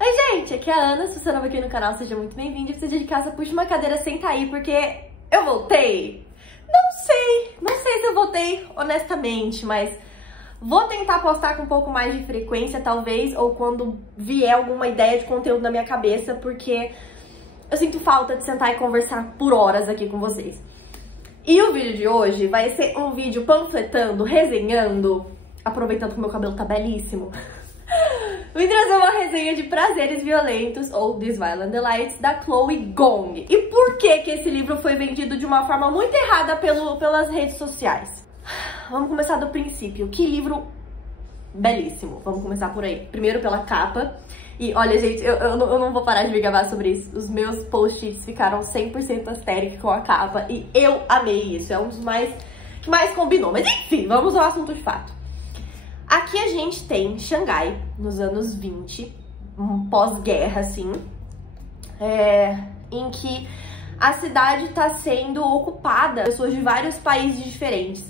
Oi gente, aqui é a Ana, se você é nova aqui no canal, seja muito bem-vindo. Se você é de casa, puxa uma cadeira, senta aí, porque eu voltei. Não sei se eu voltei honestamente, mas vou tentar postar com um pouco mais de frequência, talvez, ou quando vier alguma ideia de conteúdo na minha cabeça, porque eu sinto falta de sentar e conversar por horas aqui com vocês. E o vídeo de hoje vai ser um vídeo panfletando, resenhando, aproveitando que o meu cabelo tá belíssimo. Vim trazer uma resenha de Prazeres Violentos, ou These Violent Delights, da Chloe Gong. E por que esse livro foi vendido de uma forma muito errada pelas redes sociais? Vamos começar do princípio. Que livro belíssimo. Vamos começar por aí. Primeiro pela capa. E olha, gente, eu não vou parar de me gravar sobre isso. Os meus post-its ficaram 100% aesthetic com a capa. E eu amei isso. É um dos que mais combinou. Mas enfim, vamos ao assunto de fato. Aqui a gente tem Xangai, nos anos 20, um pós-guerra, assim, em que a cidade está sendo ocupada por pessoas de vários países diferentes.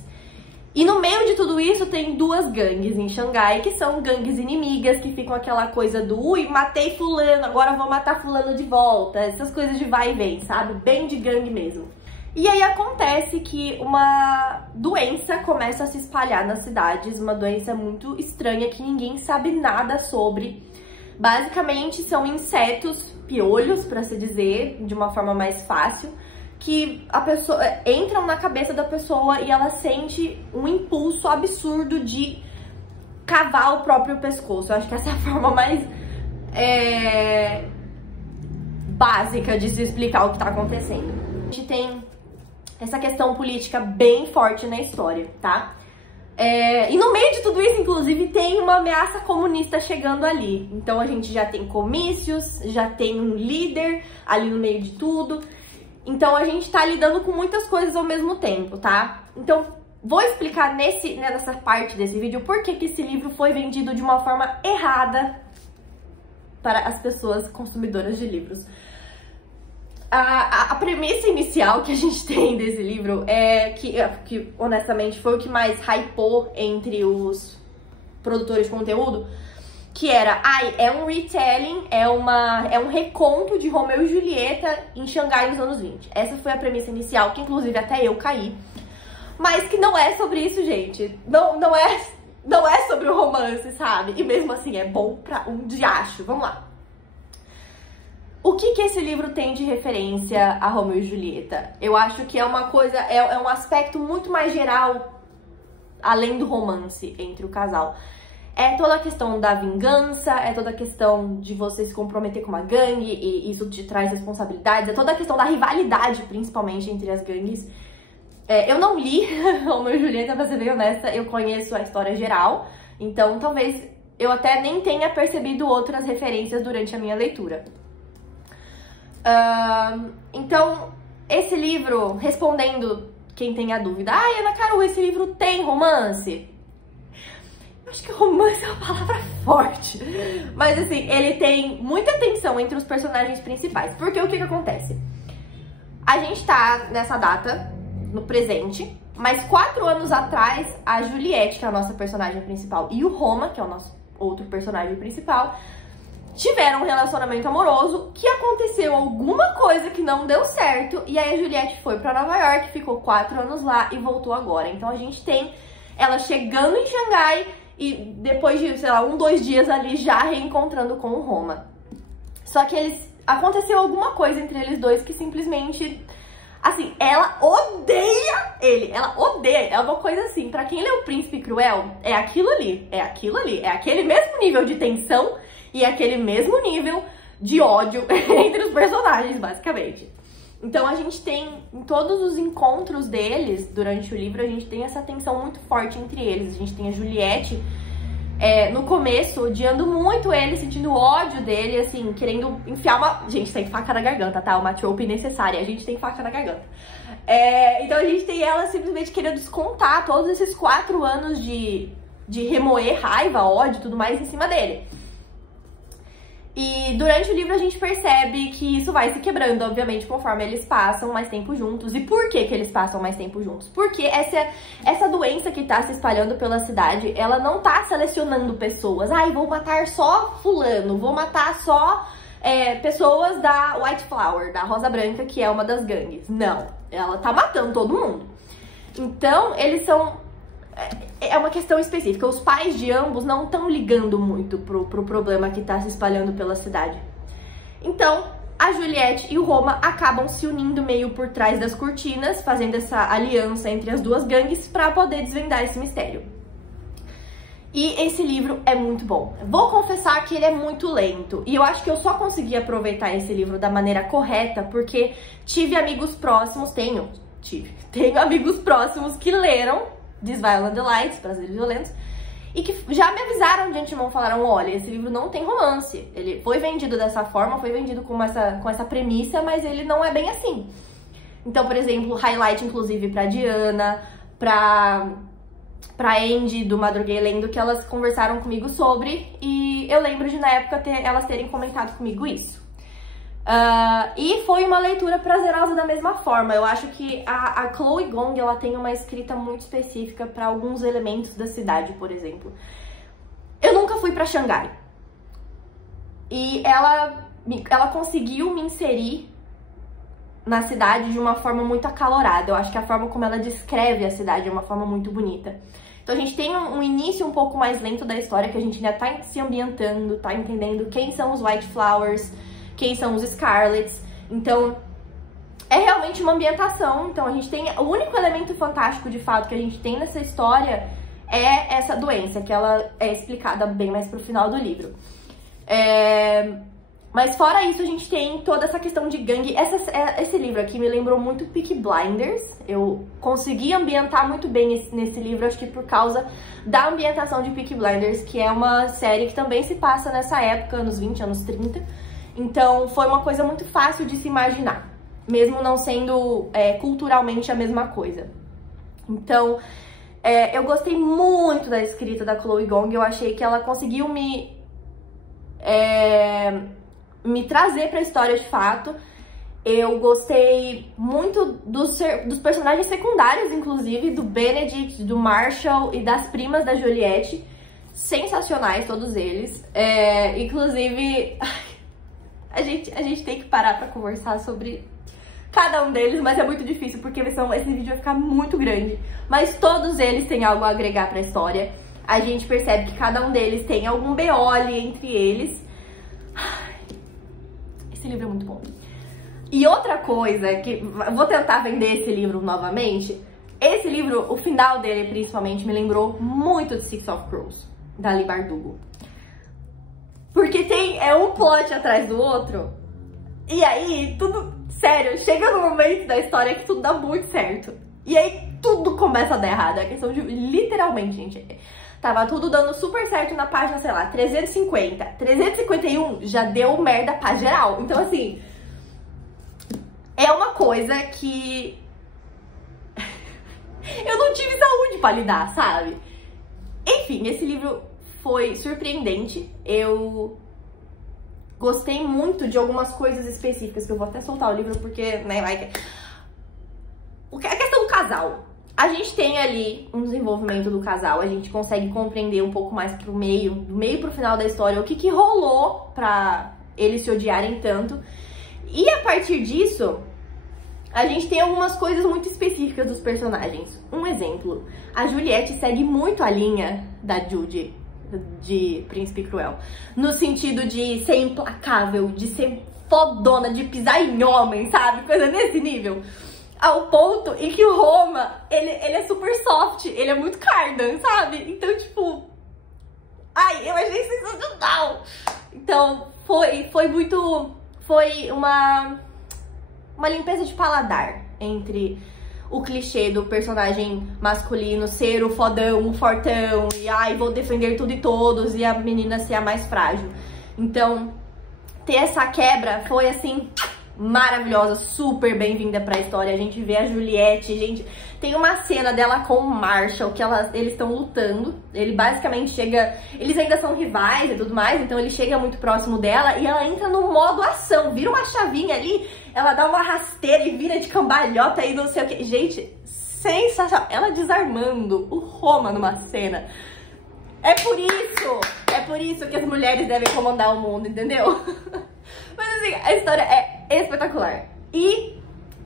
E no meio de tudo isso tem duas gangues em Xangai, que são gangues inimigas, que ficam aquela coisa do ui, matei fulano, agora vou matar fulano de volta, essas coisas de vai e vem, sabe? Bem de gangue mesmo. E aí acontece que uma doença começa a se espalhar nas cidades, uma doença muito estranha que ninguém sabe nada sobre. Basicamente são insetos, piolhos, para se dizer, de uma forma mais fácil, que a pessoa entram na cabeça da pessoa e ela sente um impulso absurdo de cavar o próprio pescoço. Eu acho que essa é a forma mais básica de se explicar o que tá acontecendo. A gente tem essa questão política bem forte na história, tá? E no meio de tudo isso, inclusive, tem uma ameaça comunista chegando ali. Então a gente já tem comícios, já tem um líder ali no meio de tudo. Então a gente tá lidando com muitas coisas ao mesmo tempo, tá? Então vou explicar nessa parte desse vídeo por que esse livro foi vendido de uma forma errada para as pessoas consumidoras de livros. A premissa inicial que a gente tem desse livro é que honestamente foi o que mais hypou entre os produtores de conteúdo, que era, é um retelling, é um reconto de Romeu e Julieta em Xangai nos anos 20. Essa foi a premissa inicial, que inclusive até eu caí. Mas que não é sobre isso, gente. Não é sobre o romance, sabe? E mesmo assim é bom pra um diacho. Vamos lá. O que esse livro tem de referência a Romeu e Julieta? Eu acho que é uma coisa, é um aspecto muito mais geral, além do romance entre o casal. É toda a questão da vingança, é toda a questão de você se comprometer com uma gangue, e isso te traz responsabilidades, é toda a questão da rivalidade, principalmente, entre as gangues. Eu não li Romeu e Julieta, pra ser bem honesta, eu conheço a história geral, então talvez eu até nem tenha percebido outras referências durante a minha leitura. Então, esse livro, respondendo quem tem a dúvida, Ana Caru, esse livro tem romance? Eu acho que romance é uma palavra forte, mas assim, ele tem muita tensão entre os personagens principais, porque o que acontece? A gente tá nessa data, no presente, mas 4 anos atrás, a Juliette, que é a nossa personagem principal, e o Roma, que é o nosso outro personagem principal, tiveram um relacionamento amoroso, que aconteceu alguma coisa que não deu certo, e aí a Juliette foi pra Nova York, ficou 4 anos lá e voltou agora. Então a gente tem ela chegando em Xangai e depois de, sei lá, 2 dias ali já reencontrando com o Roma. Só que aconteceu alguma coisa entre eles dois que simplesmente, assim, ela odeia ele, ela odeia, é uma coisa assim, pra quem lê O Príncipe Cruel, é aquilo ali, é aquele mesmo nível de tensão e aquele mesmo nível de ódio entre os personagens, basicamente. Então a gente tem, em todos os encontros deles, durante o livro, a gente tem essa tensão muito forte entre eles. A gente tem a Juliette, no começo, odiando muito ele, sentindo ódio dele, assim, querendo enfiar uma... Gente, tem faca na garganta, tá? Uma trope necessária, a gente tem faca na garganta. Então a gente tem ela simplesmente querendo descontar todos esses 4 anos de remoer raiva, ódio e tudo mais em cima dele. E durante o livro a gente percebe que isso vai se quebrando, obviamente, conforme eles passam mais tempo juntos. E por que que eles passam mais tempo juntos? Porque essa doença que tá se espalhando pela cidade, ela não tá selecionando pessoas. Ai, vou matar só fulano, vou matar só pessoas da White Flower, da Rosa Branca, que é uma das gangues. Não, ela tá matando todo mundo. Então, eles são... É uma questão específica. Os pais de ambos não estão ligando muito pro problema que tá se espalhando pela cidade. Então, a Juliette e o Roma acabam se unindo meio por trás das cortinas, fazendo essa aliança entre as duas gangues pra poder desvendar esse mistério. E esse livro é muito bom. Vou confessar que ele é muito lento. E eu acho que eu só consegui aproveitar esse livro da maneira correta porque tive amigos próximos, tenho amigos próximos que leram This Violent Delights, Prazeres Violentos, e que já me avisaram de antemão, falaram, olha, esse livro não tem romance. Ele foi vendido dessa forma, foi vendido com essa premissa, mas ele não é bem assim. Então, por exemplo, highlight, inclusive, pra Diana, pra Andy, do Madruguei Lendo, que elas conversaram comigo sobre, e eu lembro de, na época, elas terem comentado comigo isso. E foi uma leitura prazerosa da mesma forma. Eu acho que a Chloe Gong, ela tem uma escrita muito específica para alguns elementos da cidade, por exemplo. Eu nunca fui para Xangai. E ela conseguiu me inserir na cidade de uma forma muito acalorada. Eu acho que a forma como ela descreve a cidade é uma forma muito bonita. Então a gente tem um início um pouco mais lento da história, que a gente ainda tá se ambientando, tá entendendo quem são os White Flowers, quem são os Scarlets. Então, é realmente uma ambientação. Então, a gente tem... O único elemento fantástico, de fato, que a gente tem nessa história é essa doença, que ela é explicada bem mais pro final do livro. Mas fora isso, a gente tem toda essa questão de gangue. Esse livro aqui me lembrou muito Peaky Blinders. Eu consegui ambientar muito bem nesse livro, acho que por causa da ambientação de Peaky Blinders, que é uma série que também se passa nessa época, anos 20, anos 30. Então, foi uma coisa muito fácil de se imaginar, mesmo não sendo culturalmente a mesma coisa. Então, eu gostei muito da escrita da Chloe Gong. Eu achei que ela conseguiu me trazer pra história de fato. Eu gostei muito dos personagens secundários, inclusive, do Benedict, do Marshall e das primas da Juliette. Sensacionais, todos eles. Inclusive... A gente tem que parar pra conversar sobre cada um deles, mas é muito difícil porque esse vídeo vai ficar muito grande. Mas todos eles têm algo a agregar pra história. A gente percebe que cada um deles tem algum BO ali entre eles. Esse livro é muito bom. E outra coisa, que vou tentar vender esse livro novamente. Esse livro, o final dele principalmente, me lembrou muito de Six of Crows, da Leigh Bardugo. Porque é um plot atrás do outro. E aí, tudo... Sério, chega no momento da história que tudo dá muito certo. E aí, tudo começa a dar errado. É questão de... Literalmente, gente. Tava tudo dando super certo na página, sei lá, 350. 351 já deu merda pra geral. Então, assim... É uma coisa que... eu não tive saúde pra lidar, sabe? Enfim, esse livro... foi surpreendente. Eu gostei muito de algumas coisas específicas, que eu vou até soltar o livro porque, né, vai... A questão do casal. A gente tem ali um desenvolvimento do casal, a gente consegue compreender um pouco mais do meio pro final da história, o que rolou pra eles se odiarem tanto. E a partir disso, a gente tem algumas coisas muito específicas dos personagens. Um exemplo, a Juliette segue muito a linha da Judy, de Príncipe Cruel, no sentido de ser implacável, de ser fodona, de pisar em homem, sabe? Coisa nesse nível. Ao ponto em que o Roma, ele é super soft, ele é muito cardan, sabe? Então, tipo... Ai, eu achei sensacional! Então, foi muito... Foi uma limpeza de paladar entre... o clichê do personagem masculino ser o fodão, o fortão, e ai, vou defender tudo e todos, e a menina ser a mais frágil. Então, ter essa quebra foi, assim, maravilhosa, super bem-vinda pra história. A gente vê a Juliette, gente, tem uma cena dela com o Marshall, que eles estão lutando. Ele basicamente chega, eles ainda são rivais e tudo mais, então ele chega muito próximo dela e ela entra no modo ação, vira uma chavinha ali, ela dá uma rasteira e vira de cambalhota e não sei o que. Gente, sensacional. Ela desarmando o Roma numa cena. É por isso que as mulheres devem comandar o mundo, entendeu? Mas assim, a história é espetacular. E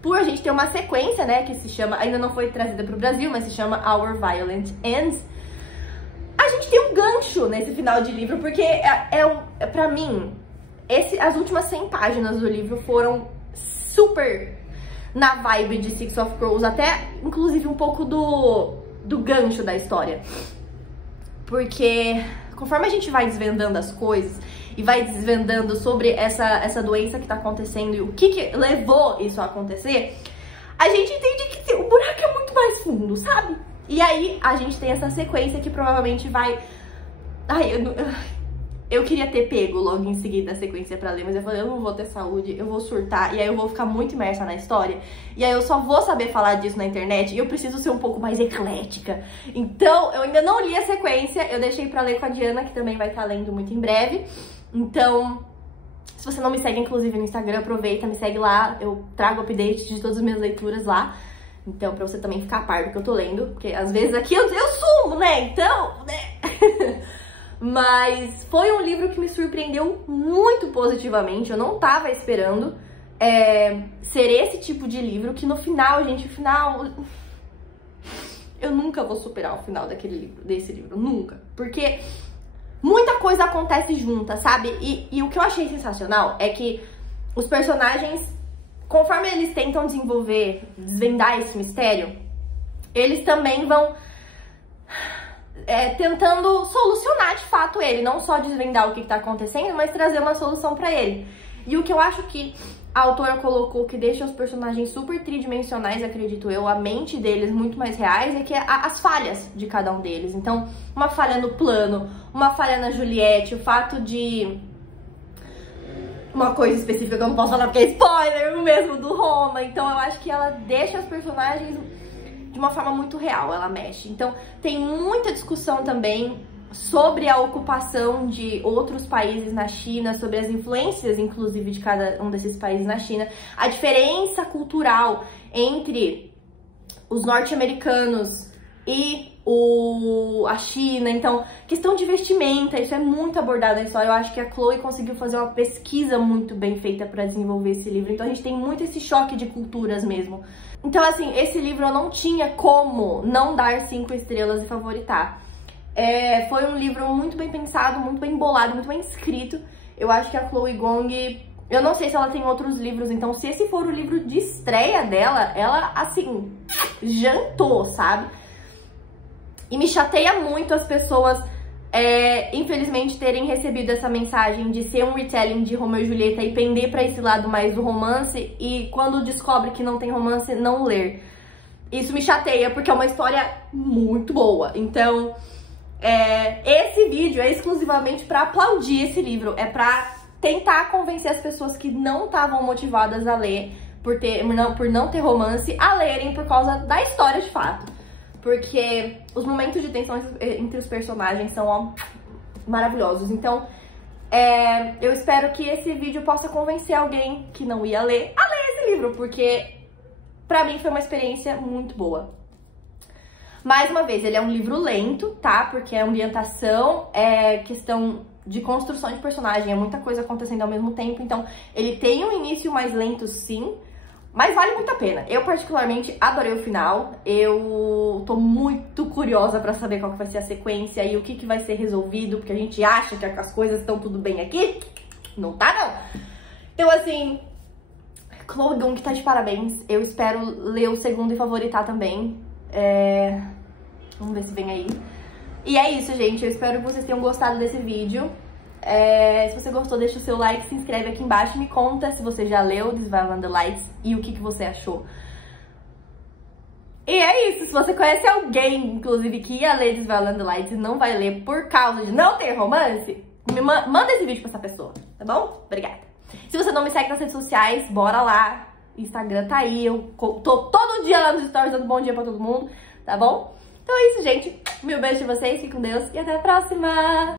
por a gente ter uma sequência, né, que se chama, ainda não foi trazida pro Brasil, mas se chama Our Violent Ends, a gente tem um gancho nesse final de livro, porque pra mim, as últimas 100 páginas do livro foram super na vibe de Six of Crows, até inclusive um pouco do gancho da história. Porque conforme a gente vai desvendando as coisas e vai desvendando sobre essa doença que tá acontecendo e o que levou isso a acontecer, a gente entende que o buraco é muito mais fundo, sabe? E aí a gente tem essa sequência que provavelmente vai... Ai, eu queria ter pego logo em seguida a sequência pra ler, mas eu falei, eu não vou ter saúde, eu vou surtar, e aí eu vou ficar muito imersa na história, e aí eu só vou saber falar disso na internet, e eu preciso ser um pouco mais eclética. Então, eu ainda não li a sequência, eu deixei pra ler com a Diana, que também vai estar lendo muito em breve. Então, se você não me segue, inclusive, no Instagram, aproveita, me segue lá, eu trago update de todas as minhas leituras lá. Então, pra você também ficar a par do que eu tô lendo, porque às vezes aqui eu sumo, né? Então, né? Mas foi um livro que me surpreendeu muito positivamente. Eu não tava esperando ser esse tipo de livro, que no final, gente, o final... Eu nunca vou superar o final desse livro, nunca. Porque muita coisa acontece junta, sabe? E o que eu achei sensacional é que os personagens, conforme eles tentam desvendar esse mistério, eles também vão... tentando solucionar de fato ele, não só desvendar o que tá acontecendo, mas trazer uma solução pra ele. E o que eu acho que a autora colocou que deixa os personagens super tridimensionais, acredito eu, a mente deles muito mais reais, é que as falhas de cada um deles. Então, uma falha no plano, uma falha na Juliette, o fato de... Uma coisa específica que eu não posso falar porque é spoiler, o mesmo do Roma. Então eu acho que ela deixa os personagens de uma forma muito real, ela mexe. Então tem muita discussão também sobre a ocupação de outros países na China, sobre as influências, inclusive, de cada um desses países na China, a diferença cultural entre os norte-americanos e a China. Então, questão de vestimenta, isso é muito abordado na história. Eu acho que a Chloe conseguiu fazer uma pesquisa muito bem feita para desenvolver esse livro. Então a gente tem muito esse choque de culturas mesmo. Então, assim, esse livro eu não tinha como não dar 5 estrelas e favoritar. Foi um livro muito bem pensado, muito bem bolado, muito bem escrito. Eu acho que a Chloe Gong, eu não sei se ela tem outros livros, então se esse for o livro de estreia dela, ela, assim, jantou, sabe? E me chateia muito as pessoas, infelizmente, terem recebido essa mensagem de ser um retelling de Romeu e Julieta e pender pra esse lado mais do romance, e quando descobre que não tem romance, não ler. Isso me chateia, porque é uma história muito boa. Então, esse vídeo é exclusivamente pra aplaudir esse livro, é pra tentar convencer as pessoas que não estavam motivadas a ler, por não ter romance, a lerem por causa da história de fato. Porque os momentos de tensão entre os personagens são, ó, maravilhosos. Então, eu espero que esse vídeo possa convencer alguém que não ia ler a ler esse livro, porque pra mim foi uma experiência muito boa. Mais uma vez, ele é um livro lento, tá? Porque é ambientação, questão de construção de personagem, é muita coisa acontecendo ao mesmo tempo. Então, ele tem um início mais lento, sim, mas vale muito a pena. Eu, particularmente, adorei o final. Eu tô muito curiosa pra saber qual que vai ser a sequência e o que vai ser resolvido, porque a gente acha que as coisas estão tudo bem aqui. Não tá, não. Então, assim, Chloe Gong tá de parabéns. Eu espero ler o segundo e favoritar também. Vamos ver se vem aí. E é isso, gente. Eu espero que vocês tenham gostado desse vídeo. Se você gostou, deixa o seu like, se inscreve aqui embaixo e me conta se você já leu This Violent Delights e o que você achou. E é isso, se você conhece alguém, inclusive, que ia ler This Violent Delights e não vai ler por causa de não ter romance, manda esse vídeo pra essa pessoa, tá bom? Obrigada! Se você não me segue nas redes sociais, bora lá. Instagram tá aí, eu tô todo dia lá nos stories dando bom dia pra todo mundo, tá bom? Então é isso, gente. Mil beijos de vocês, fiquem com Deus e até a próxima!